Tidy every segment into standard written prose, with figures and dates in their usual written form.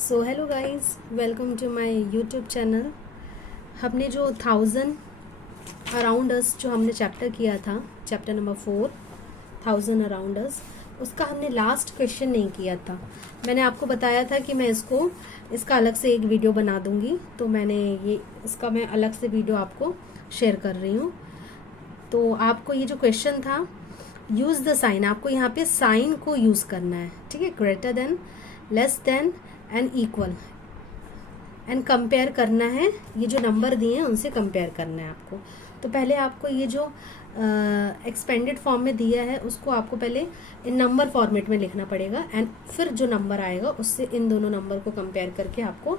So hello guys, welcome to my YouTube channel. हमने जो 1000 around us जो हमने चैप्टर किया था, चैप्टर नंबर 4 1000 अराउंड अस, उसका हमने लास्ट क्वेश्चन नहीं किया था। मैंने आपको बताया था कि मैं इसका अलग से एक वीडियो बना दूंगी, तो मैं अलग से वीडियो आपको शेयर कर रही हूँ। तो आपको ये जो क्वेश्चन था, यूज़ द साइन, आपको यहाँ पे साइन को यूज़ करना है, ठीक है। Greater than, less than and equal, and compare करना है। ये जो नंबर दिए हैं उनसे कंपेयर करना है आपको। तो पहले आपको ये जो एक्सपेंडेड फॉर्म में दिया है उसको आपको पहले इन नंबर फॉर्मेट में लिखना पड़ेगा, एंड फिर जो नंबर आएगा उससे इन दोनों नंबर को कंपेयर करके आपको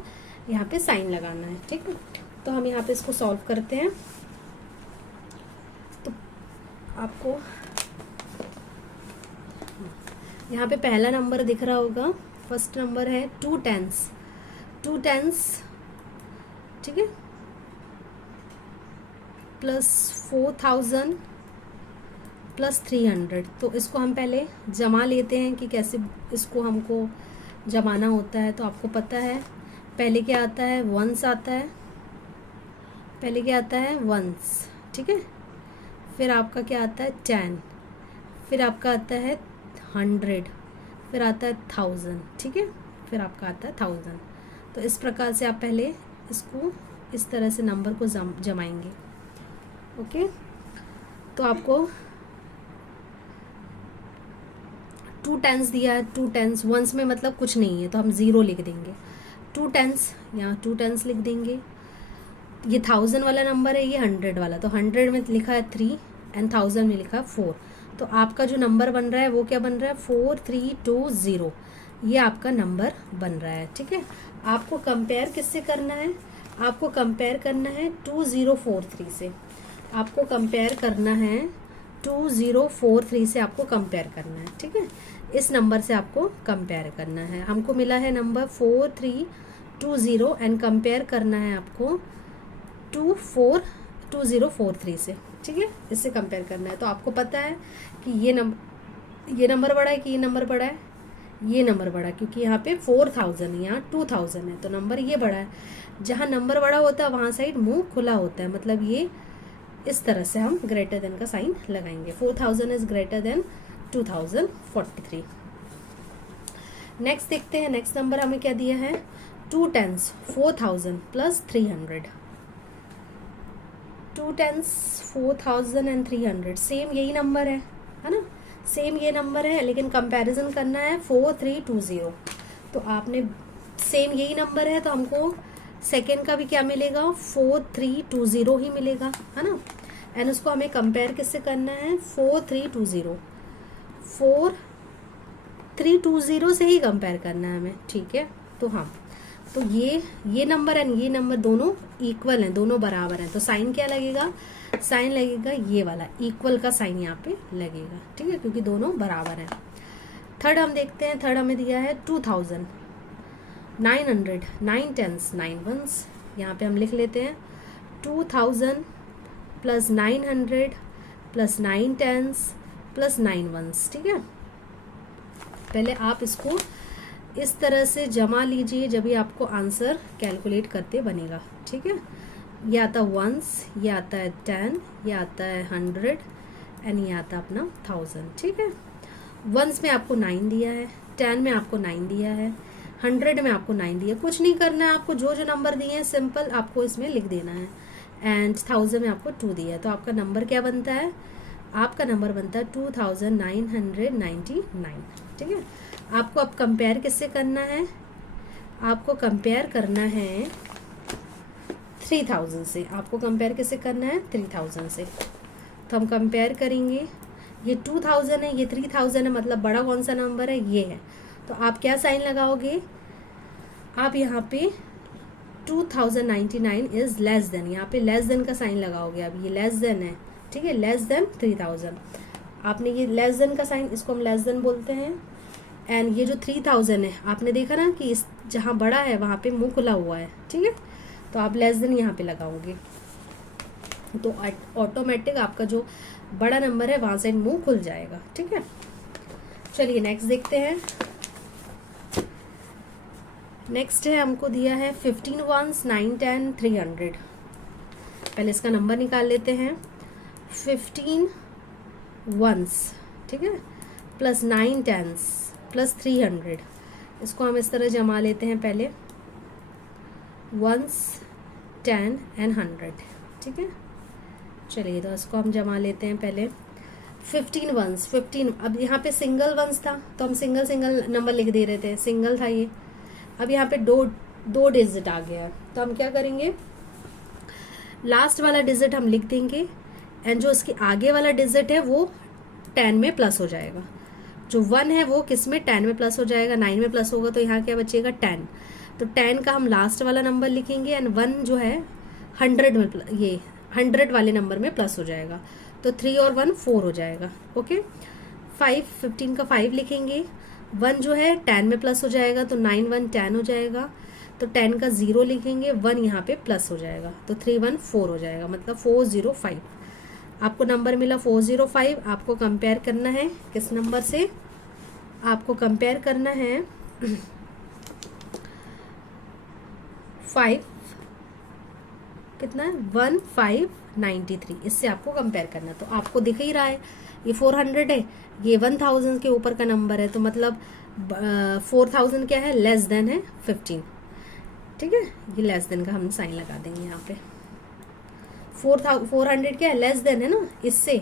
यहाँ पे साइन लगाना है, ठीक है। तो हम यहाँ पे इसको सॉल्व करते हैं। तो आपको यहाँ पे पहला नंबर दिख रहा होगा, फर्स्ट नंबर है 2 10s, ठीक है, प्लस 4000 प्लस 300। तो इसको हम पहले जमा लेते हैं कि कैसे इसको हमको जमाना होता है। तो आपको पता है पहले क्या आता है, वंस आता है, पहले क्या आता है वंस, ठीक है। फिर आपका क्या आता है 10, फिर आपका आता है 100, फिर आता है 1000, ठीक है, फिर आपका आता है 1000। तो इस प्रकार से आप पहले इसको इस तरह से नंबर को जमाएंगे, ओके। तो आपको 2 10s दिया है, 2 10s वंस में मतलब कुछ नहीं है तो हम 0 लिख देंगे। 2 10s, यहाँ 2 10s लिख देंगे। ये 1000 वाला नंबर है, ये 100 वाला, तो 100 में लिखा है 3 एंड 1000 में लिखा है 4। तो आपका जो नंबर बन रहा है वो क्या बन रहा है, 4320, ये आपका नंबर बन रहा है, ठीक है। आपको कंपेयर किससे करना है, आपको कंपेयर करना है 2043 से, आपको कंपेयर करना है 2043 से, आपको कंपेयर करना है, ठीक है। इस नंबर से आपको कंपेयर करना है। हमको मिला है नंबर 4320 एंड कंपेयर करना है आपको 2043 से, ठीक है, इससे कंपेयर करना है। तो आपको पता है कि ये नंबर बड़ा है कि ये नंबर बड़ा है, ये नंबर बड़ा है, क्योंकि यहाँ पे 4000 है, यहाँ 2000 है, तो नंबर ये बड़ा है। जहाँ नंबर बड़ा होता है वहाँ साइड मुंह खुला होता है, मतलब ये इस तरह से हम ग्रेटर देन का साइन लगाएंगे। 4000 इज ग्रेटर देन 2043। नेक्स्ट देखते हैं, नेक्स्ट नंबर हमें क्या दिया है, 2 10s 4000 plus 300, 2 10s 4000 and 300, same यही नंबर है ना, सेम ये नंबर है, लेकिन कंपैरिजन करना है 4320। तो आपने सेम यही नंबर है तो हमको सेकेंड का भी क्या मिलेगा, 4320 ही मिलेगा, है ना। एंड उसको हमें कंपेयर किससे करना है, 4320 से ही कंपेयर करना है हमें, ठीक है। तो हाँ, तो ये नंबर एंड ये नंबर दोनों इक्वल हैं, दोनों बराबर हैं, तो साइन क्या लगेगा, साइन लगेगा ये वाला इक्वल का साइन यहाँ पे लगेगा, ठीक है, क्योंकि दोनों बराबर हैं। थर्ड हम देखते हैं, थर्ड हमें दिया है 2000 900, 9 10s 9 1s, यहाँ पे हम लिख लेते हैं 2000 plus 900 plus 9 10s plus 9 1s, ठीक है। पहले आप इसको इस तरह से जमा लीजिए जब भी आपको आंसर कैलकुलेट करते बनेगा, ठीक है। ये आता है वंस, ये आता है 10, ये आता है 100 एंड ये आता है अपना 1000, ठीक है। वंस में आपको 9 दिया है, 10 में आपको 9 दिया है, 100 में आपको 9 दिया। कुछ नहीं करना है आपको, जो जो नंबर दिए हैं सिंपल आपको इसमें लिख देना है, एंड 1000 में आपको 2 दिया है। तो आपका नंबर क्या बनता है, आपका नंबर बनता है 2999, ठीक है। आपको अब कंपेयर किससे करना है, आपको कंपेयर करना है 3000 से, आपको कंपेयर किससे करना है 3000 से। तो हम कंपेयर करेंगे, ये 2000 है, ये 3000 है, मतलब बड़ा कौन सा नंबर है, ये है। तो आप क्या साइन लगाओगे, आप यहाँ पे 2099 इज लेस देन, यहाँ पे लेस देन का साइन लगाओगे। अब ये लेस देन है, ठीक है, लेस देन 3000, आपने ये लेस देन का साइन, इसको हम लेस देन बोलते हैं। एंड ये जो 3000 है, आपने देखा ना कि इस जहाँ बड़ा है वहाँ पे मुंह खुला हुआ है, ठीक है, तो आप लेस देन यहाँ पे लगाओगे, तो ऑटोमेटिक आपका जो बड़ा नंबर है वहाँ से मुंह खुल जाएगा, ठीक है। चलिए नेक्स्ट देखते हैं, नेक्स्ट है हमको दिया है 15 वंस 9 10 300। पहले इसका नंबर निकाल लेते हैं। 15 वंस, ठीक है, प्लस 9 टेंस प्लस 300। इसको हम इस तरह जमा लेते हैं पहले, वंस 10 एंड 100, ठीक है। चलिए तो इसको हम जमा लेते हैं पहले। 15 वंस 15, अब यहाँ पे सिंगल वंस था तो हम सिंगल सिंगल नंबर लिख दे रहे थे, सिंगल था ये। अब यहाँ पे दो डिजिट आ गया है तो हम क्या करेंगे, लास्ट वाला डिजिट हम लिख देंगे एंड जो इसके आगे वाला डिजिट है वो 10 में प्लस हो जाएगा। जो 1 है वो किस में, 10 में प्लस हो जाएगा, 9 में प्लस होगा तो यहाँ क्या बचेगा 10। तो 10 का हम लास्ट वाला नंबर लिखेंगे एंड 1 जो है 100 में ये 100 वाले नंबर में प्लस हो जाएगा। तो 3 और 1 4 हो जाएगा। ओके, 15 का 5 लिखेंगे, 1 जो है 10 में प्लस हो जाएगा तो 9 1 10 हो जाएगा। तो 10 का 0 लिखेंगे, 1 यहाँ पे प्लस हो जाएगा तो 3 1 4 हो जाएगा, मतलब 405। आपको नंबर मिला 405। आपको कंपेयर करना है किस नंबर से, आपको कंपेयर करना है 5 कितना है 1593, इससे आपको कंपेयर करना है। तो आपको दिख ही रहा है ये 400 है, ये 1000 के ऊपर का नंबर है, तो मतलब 4000 क्या है, लेस देन है 15, ठीक है। ये लेस देन का हम साइन लगा देंगे यहाँ पे। 400 क्या है, लेस देन है ना इससे,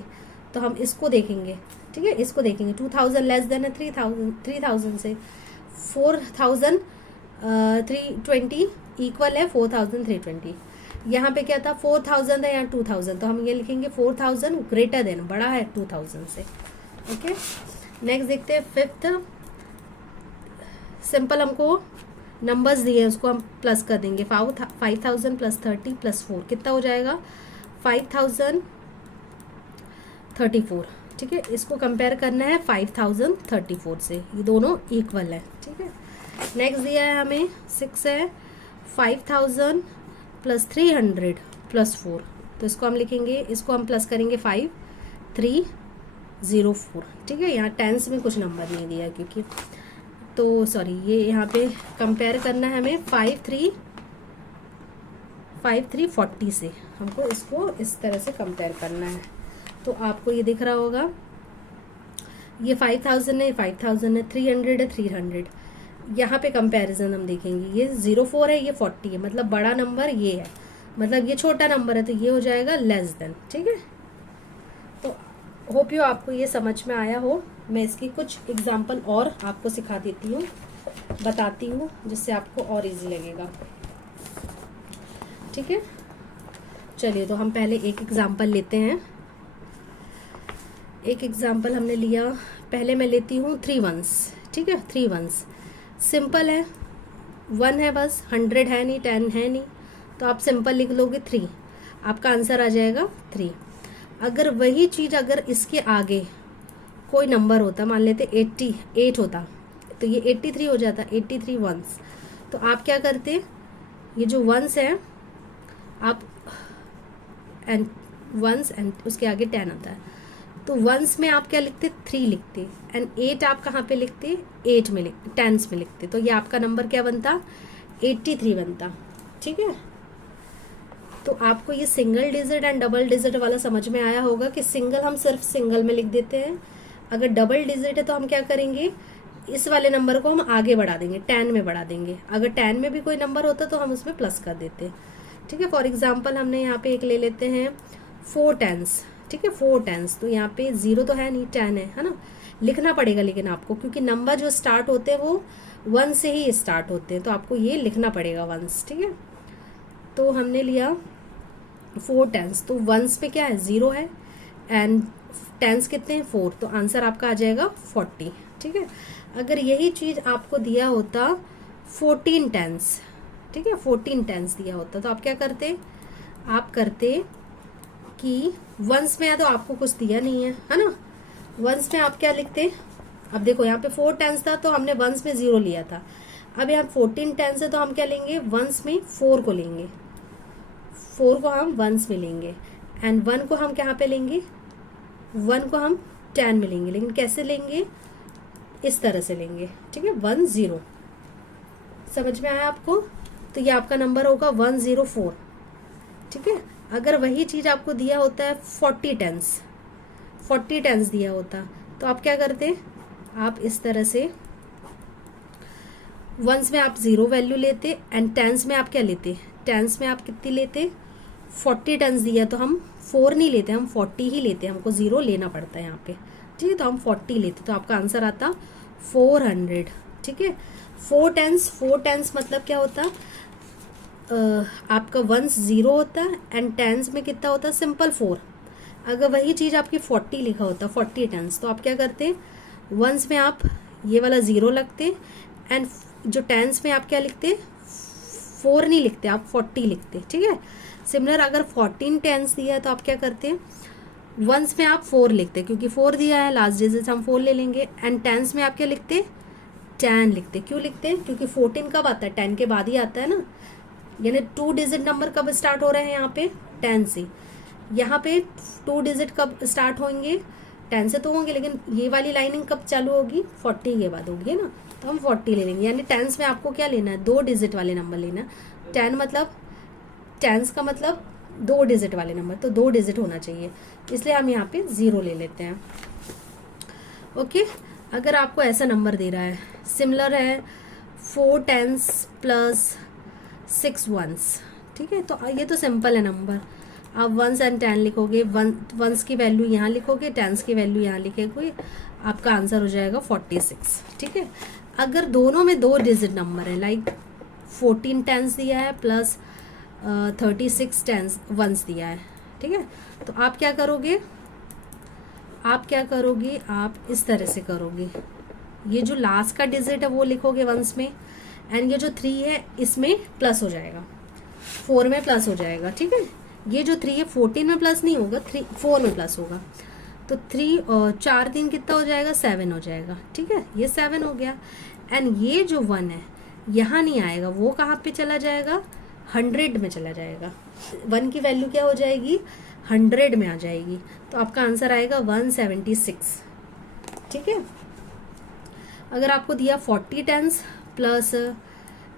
तो हम इसको देखेंगे, ठीक है, इसको देखेंगे। 2000 लेस देन है 3000 से, 4320 इक्वल है 4320। यहाँ पे क्या था 4000 है, यहाँ 2000, तो हम ये लिखेंगे 4000 ग्रेटर देन, बड़ा है 2000 से। ओके, नेक्स्ट देखते हैं 5th। सिंपल हमको नंबर्स दिए उसको हम प्लस कर देंगे। 5000 प्लस 30 प्लस 4 कितना हो जाएगा 5034, ठीक है। इसको कंपेयर करना है 5034 से, ये दोनों इक्वल है, ठीक है। नेक्स्ट दिया है हमें 6 है 5000 प्लस 300 प्लस 4, तो इसको हम लिखेंगे, इसको हम प्लस करेंगे 5304, ठीक है। यहाँ टेंस में कुछ नंबर नहीं दिया क्योंकि, तो सॉरी, ये यहाँ पे कंपेयर करना है हमें 5340 से, हमको इसको इस तरह से कंपेयर करना है। तो आपको ये दिख रहा होगा, ये 5000 है, 5000 है, 300 है, 300। यहाँ पे कंपैरिजन हम देखेंगे, ये 04 है, ये 40 है, मतलब बड़ा नंबर ये है, मतलब ये छोटा नंबर है तो ये हो जाएगा लेस देन, ठीक है। तो होप यू आपको ये समझ में आया हो। मैं इसकी कुछ एग्जांपल और आपको सिखा देती हूँ, बताती हूँ, जिससे आपको और इजी लगेगा, ठीक है। चलिए तो हम पहले एक एग्जांपल लेते हैं। एक एग्जांपल हमने लिया, पहले मैं लेती हूँ 3 वंस, ठीक है। 3 वंस सिंपल है, 1 है बस, 100 है नहीं, 10 है नहीं, तो आप सिंपल लिख लोगे 3, आपका आंसर आ जाएगा 3। अगर वही चीज़ अगर इसके आगे कोई नंबर होता, मान लेते 88 होता, तो ये 83 हो जाता, 83 वंस। तो आप क्या करते, ये जो वंस है आप एंड वंस एंड उसके आगे 10 आता है, तो वंस में आप क्या लिखते 3 लिखते, एंड 8 आप कहाँ पे लिखते 8 में लिखते, टेंस में लिखते, तो ये आपका नंबर क्या बनता 83 बनता, ठीक है। तो आपको ये single digit and double digit वाला समझ में आया होगा कि सिंगल हम सिर्फ सिंगल में लिख देते हैं, अगर डबल डिजिट है तो हम क्या करेंगे, इस वाले नंबर को हम आगे बढ़ा देंगे, 10 में बढ़ा देंगे। अगर 10 में भी कोई नंबर होता तो हम उसमें प्लस कर देते, ठीक है। फॉर एग्जाम्पल हमने यहाँ पे एक ले लेते हैं 4 10, ठीक है, 4 10, तो यहाँ पे 0 तो है नहीं, 10 है ना, लिखना पड़ेगा लेकिन आपको, क्योंकि नंबर जो स्टार्ट होते हैं वो 1 से ही स्टार्ट होते हैं, तो आपको ये लिखना पड़ेगा 1, ठीक है। तो हमने लिया 4 10, तो 1 पे क्या है 0 है एंड 10 कितने हैं 4, तो आंसर आपका आ जाएगा 40, ठीक है। अगर यही चीज आपको दिया होता 14 10, ठीक है, 14 10 दिया होता, तो आप क्या करते, आप करते कि वंस में या तो आपको कुछ दिया नहीं है ना, वंस में आप क्या लिखते, अब देखो यहाँ पे 4 10 था तो हमने वंस में 0 लिया था, अब यहाँ 14 10 है तो हम क्या लेंगे, वंस में 4 को लेंगे, 4 को हम वंस में लेंगे एंड 1 को हम कहाँ पे लेंगे, 1 को हम 10 में लेंगे, लेकिन कैसे लेंगे, इस तरह से लेंगे, ठीक है, 1 0, समझ में आया आपको? तो ये आपका नंबर होगा 104। ठीक है, अगर वही चीज आपको दिया होता है 40 टेंस दिया होता तो आप क्या करते? आप इस तरह से वंस में आप 0 वैल्यू लेते एंड टेंस में आप क्या लेते? टेंस में आप कितनी लेते? 40 टेंस दिया तो हम 4 नहीं लेते, हम 40 ही लेते, हमको 0 लेना पड़ता है यहाँ पे। ठीक है, तो हम 40 लेते, तो आपका आंसर आता 400। ठीक है, 4 टेंस मतलब क्या होता? आपका वंस 0 होता है एंड टेंस में कितना होता है? सिंपल 4। अगर वही चीज़ आपकी 40 लिखा होता, 40 टेंस, तो आप क्या करते? वंस में आप ये वाला 0 लगते एंड जो टेंस में आप क्या लिखते? 4 नहीं लिखते, आप 40 लिखते। ठीक है, सिमिलर अगर 14 टेंस दिया है तो आप क्या करते? वंस में आप 4 लिखते, क्योंकि 4 दिया है, लास्ट डिजिट हम 4 ले लेंगे। एंड टेंस में आप क्या लिखते? 10 लिखते। क्यों लिखते? क्योंकि 14 कब आता है? 10 के बाद ही आता है ना, यानी 2 डिजिट नंबर कब स्टार्ट हो रहे हैं यहाँ पे? 10 से। यहाँ पे 2 डिजिट कब स्टार्ट होंगे? 10 से तो होंगे, लेकिन ये वाली लाइनिंग कब चालू होगी? 40 के बाद होगी, है ना, तो हम 40 ले लेंगे। यानी टेंस में आपको क्या लेना है? 2 डिजिट वाले नंबर लेना। 10 मतलब, टेंस का मतलब 2 डिजिट वाले नंबर, तो 2 डिजिट होना चाहिए, इसलिए हम यहाँ पे 0 ले लेते हैं। ओके, अगर आपको ऐसा नंबर दे रहा है, सिमिलर है 4 टेंस प्लस 6 वंस। ठीक है, तो ये तो सिंपल है नंबर। आप 1 एंड 10 लिखोगे, वंस की वैल्यू यहाँ लिखोगे, टेंस की वैल्यू यहाँ लिखोगे, आपका आंसर हो जाएगा 46। ठीक है, अगर दोनों में 2 डिजिट नंबर है, लाइक 14 टेंस दिया है प्लस 36 टेंस वंस दिया है, ठीक है, तो आप क्या करोगे? आप इस तरह से करोगे, ये जो लास्ट का डिजिट है वो लिखोगे वंस में, एंड ये जो 3 है इसमें प्लस हो जाएगा, 4 में प्लस हो जाएगा। ठीक है, ये जो 3 है 14 में प्लस नहीं होगा, 4 में प्लस होगा, तो 3 और 4 3 कितना हो जाएगा? 7 हो जाएगा। ठीक है, ये 7 हो गया। एंड ये जो 1 है यहाँ नहीं आएगा, वो कहाँ पे चला जाएगा? 100 में चला जाएगा। 1 की वैल्यू क्या हो जाएगी? 100 में आ जाएगी, तो आपका आंसर आएगा 176। ठीक है, अगर आपको दिया 40 टेंस प्लस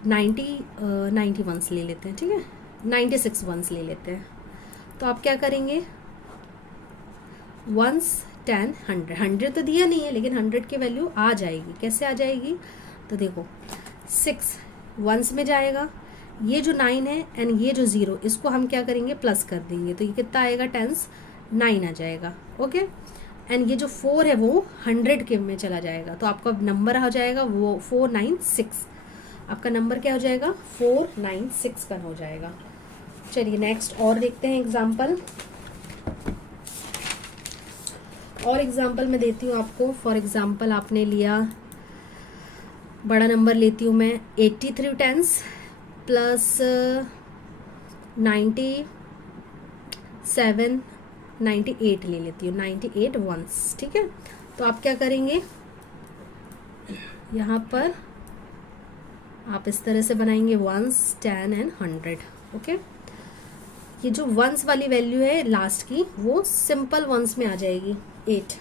90 वंस ले लेते हैं, ठीक है, 96 वंस ले लेते हैं, तो आप क्या करेंगे? वंस 10 100 तो दिया नहीं है, लेकिन 100 की वैल्यू आ जाएगी। कैसे आ जाएगी? तो देखो, 6 वंस में जाएगा, ये जो 9 है एंड ये जो 0, इसको हम क्या करेंगे? प्लस कर देंगे, तो ये कितना आएगा? टेंस 9 आ जाएगा। ओके, एंड ये जो 4 है वो 100 के में चला जाएगा, तो आपका नंबर आ जाएगा वो 496। आपका नंबर क्या हो जाएगा? 496 का हो जाएगा। चलिए नेक्स्ट और देखते हैं एग्जाम्पल। और एग्जाम्पल मैं देती हूँ आपको। फॉर एग्जाम्पल आपने लिया, बड़ा नंबर लेती हूँ मैं, 83 टेंस प्लस 98 ले लेती हूँ, 98 वंस। ठीक है, तो आप क्या करेंगे? यहाँ पर आप इस तरह से बनाएंगे 1, 10 एंड 100। ओके, ये जो वंस वाली वैल्यू है लास्ट की, वो सिंपल वंस में आ जाएगी 8।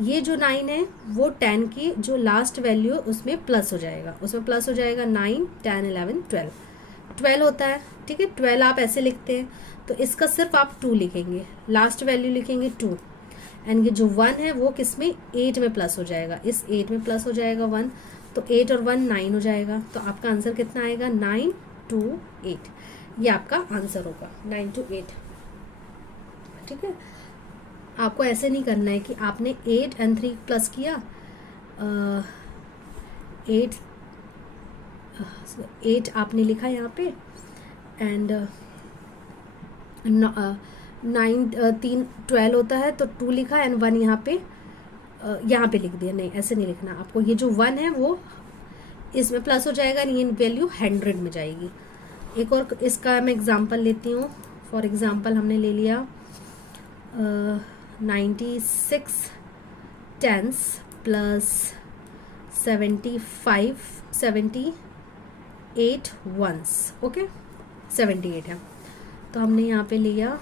ये जो 9 है वो 10 की जो लास्ट वैल्यू है उसमें प्लस हो जाएगा, 9, 10, 11, 12 होता है। ठीक है, 12 आप ऐसे लिखते हैं, तो इसका सिर्फ आप 2 लिखेंगे, लास्ट वैल्यू लिखेंगे 2, एंड ये जो 1 है वो किस में? 8 में प्लस हो जाएगा, इस 8 में प्लस हो जाएगा 1, तो 8 और 1 9 हो जाएगा, तो आपका आंसर कितना आएगा? 928। ये आपका आंसर होगा 928। ठीक है, आपको ऐसे नहीं करना है कि आपने 8 एंड 3 प्लस किया, 8 आपने लिखा यहाँ पे, एंड 12 होता है तो 2 लिखा, एंड 1 यहाँ पे लिख दिया। नहीं, ऐसे नहीं लिखना आपको। ये जो 1 है वो इसमें प्लस हो जाएगा, ये वैल्यू 100 में जाएगी। एक और इसका मैं एग्जांपल लेती हूँ। फॉर एग्जांपल हमने ले लिया 96 टेंस प्लस 78 वंस। ओके, 78 है, तो हमने यहाँ पे लिया,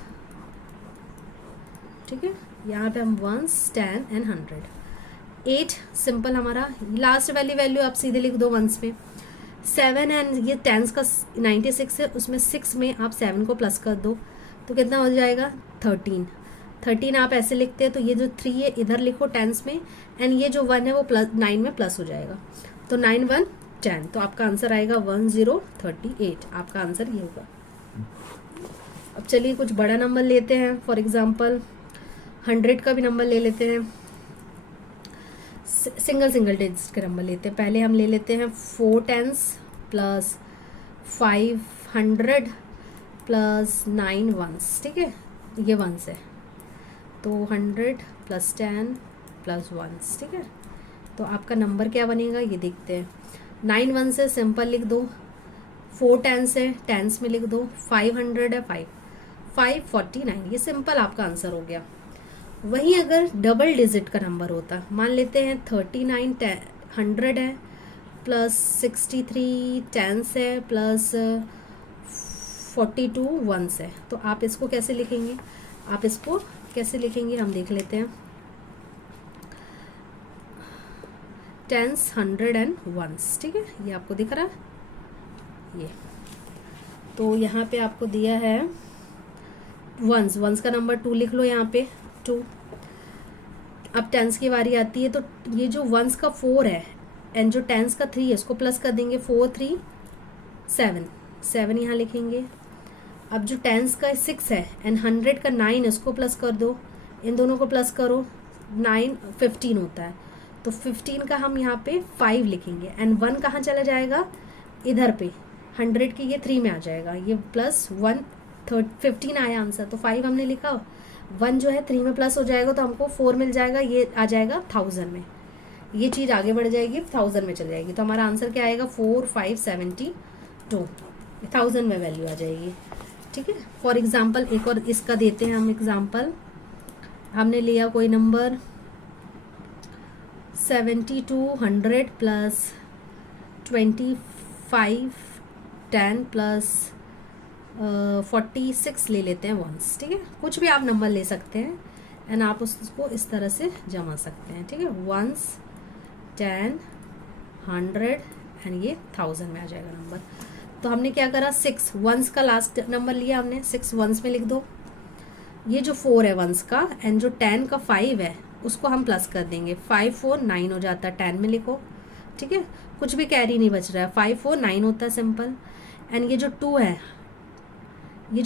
ठीक है, यहाँ पे हम 1, 10 एंड 100। 8 सिंपल हमारा लास्ट वाली वैल्यू आप सीधे लिख दो वंस में, 7 एंड ये टेंस का 96 है, उसमें 6 में आप 7 को प्लस कर दो तो कितना हो जाएगा 13 आप ऐसे लिखते हैं, तो ये जो 3 है इधर लिखो टेंस में, एंड ये जो 1 है वो प्लस 9 में प्लस हो जाएगा, तो 9 1 10, तो आपका आंसर आएगा 1038, आपका आंसर ये होगा। अब चलिए कुछ बड़ा नंबर लेते हैं, फॉर एग्जाम्पल 100 का भी नंबर ले लेते हैं, सिंगल डिजिट के नंबर लेते हैं। पहले हम ले लेते हैं 4 टेंस प्लस 500 प्लस 9 वंस, ठीक है, ये वंस है, तो 100 प्लस 10 प्लस वंस, ठीक है, तो आपका नंबर क्या बनेगा ये देखते हैं। 9 वंस है, सिंपल लिख दो, 4 टेंस है, टेंस में लिख दो, 500 है, 549, ये सिंपल आपका आंसर हो गया। वहीं अगर डबल डिजिट का नंबर होता, मान लेते हैं 39 100 है प्लस 63 टेंस है प्लस 42 वंस है, तो आप इसको कैसे लिखेंगे, आप इसको कैसे लिखेंगे हम देख लेते हैं। टेंस 100 एंड वंस, ठीक है, ये आपको दिख रहा है ये, तो यहाँ पे आपको दिया है वंस का नंबर 2 लिख लो यहाँ पे 2। अब टेंस की बारी आती है, तो ये जो वंस का 4 है एंड जो टेंस का 3 है इसको प्लस कर देंगे, 4 3 7 यहाँ लिखेंगे। अब जो टेंस का 6 है एंड 100 का 9 है इसको प्लस कर दो, इन दोनों को प्लस करो, 9 15 होता है, तो 15 का हम यहाँ पे 5 लिखेंगे, एंड 1 कहाँ चला जाएगा इधर पे, 100 की ये 3 में आ जाएगा, ये प्लस 1 15 आया आंसर, तो 5 हमने लिखा, 1 जो है 3 में प्लस हो जाएगा तो हमको 4 मिल जाएगा, ये आ जाएगा 1000 में, ये चीज आगे बढ़ जाएगी 1000 में चल जाएगी, तो हमारा आंसर क्या आएगा 4572, 1000 में वैल्यू आ जाएगी, ठीक है। फॉर एग्जाम्पल एक और इसका देते हैं हम एग्जाम्पल, हमने लिया कोई नंबर 7200 प्लस 25 10 प्लस 46 ले लेते हैं वंस, ठीक है, कुछ भी आप नंबर ले सकते हैं एंड आप उसको इस तरह से जमा सकते हैं, ठीक है, वंस 10 100 एंड ये 1000 में आ जाएगा नंबर। तो हमने क्या करा, 6 वंस का लास्ट नंबर लिया हमने, 6 वंस में लिख दो, ये जो 4 है वंस का एंड जो 10 का 5 है उसको हम प्लस कर देंगे, 5 4 9 हो जाता है, 10 में लिखो, ठीक है, कुछ भी कैरी नहीं बच रहा है, 5 4 9 होता है सिंपल, एंड ये जो 2 है, ये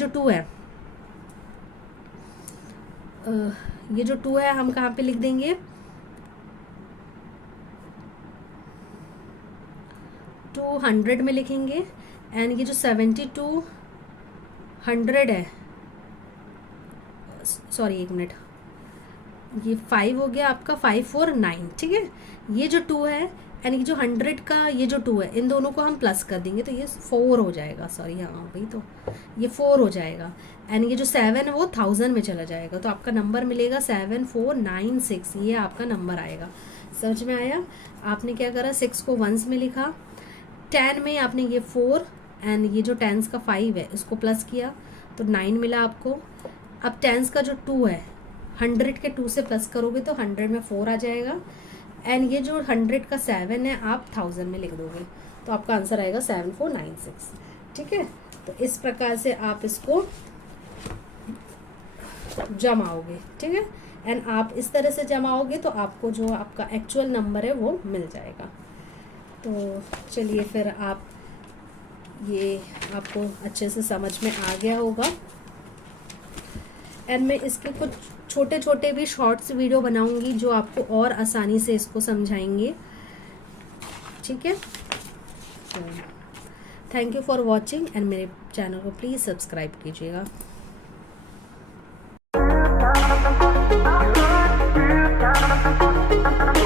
जो 2 है हम कहाँ पे लिख देंगे, 200 में लिखेंगे, एंड ये जो 7200 है, सॉरी एक मिनट, ये 5 हो गया आपका, 549, ठीक है, ये जो 2 है एंड ये जो 100 का ये जो 2 है, इन दोनों को हम प्लस कर देंगे तो ये 4 हो जाएगा, सॉरी हाँ भाई, तो ये 4 हो जाएगा, एंड ये जो 7 है वो 1000 में चला जाएगा, तो आपका नंबर मिलेगा 7496, ये आपका नंबर आएगा। समझ में आया, आपने क्या करा, 6 को वंस में लिखा, 10 में आपने ये 4 एंड ये जो टेंस का 5 है इसको प्लस किया तो 9 मिला आपको। अब टेंस का जो 2 है 100 के 2 से प्लस करोगे तो 100 में 4 आ जाएगा, एंड ये जो 100 का 7 है आप 1000 में लिख दोगे तो आपका आंसर आएगा 7496, ठीक है। तो इस प्रकार से आप इसको जमाओगे, ठीक है, एंड आप इस तरह से जमाओगे तो आपको जो आपका एक्चुअल नंबर है वो मिल जाएगा। तो चलिए फिर आप ये आपको अच्छे से समझ में आ गया होगा, एंड मैं इसके कुछ छोटे छोटे भी शॉर्ट्स वीडियो बनाऊंगी जो आपको और आसानी से इसको समझाएंगे, ठीक है। Thank you for watching, and मेरे चैनल को प्लीज़ सब्सक्राइब कीजिएगा। Thank you.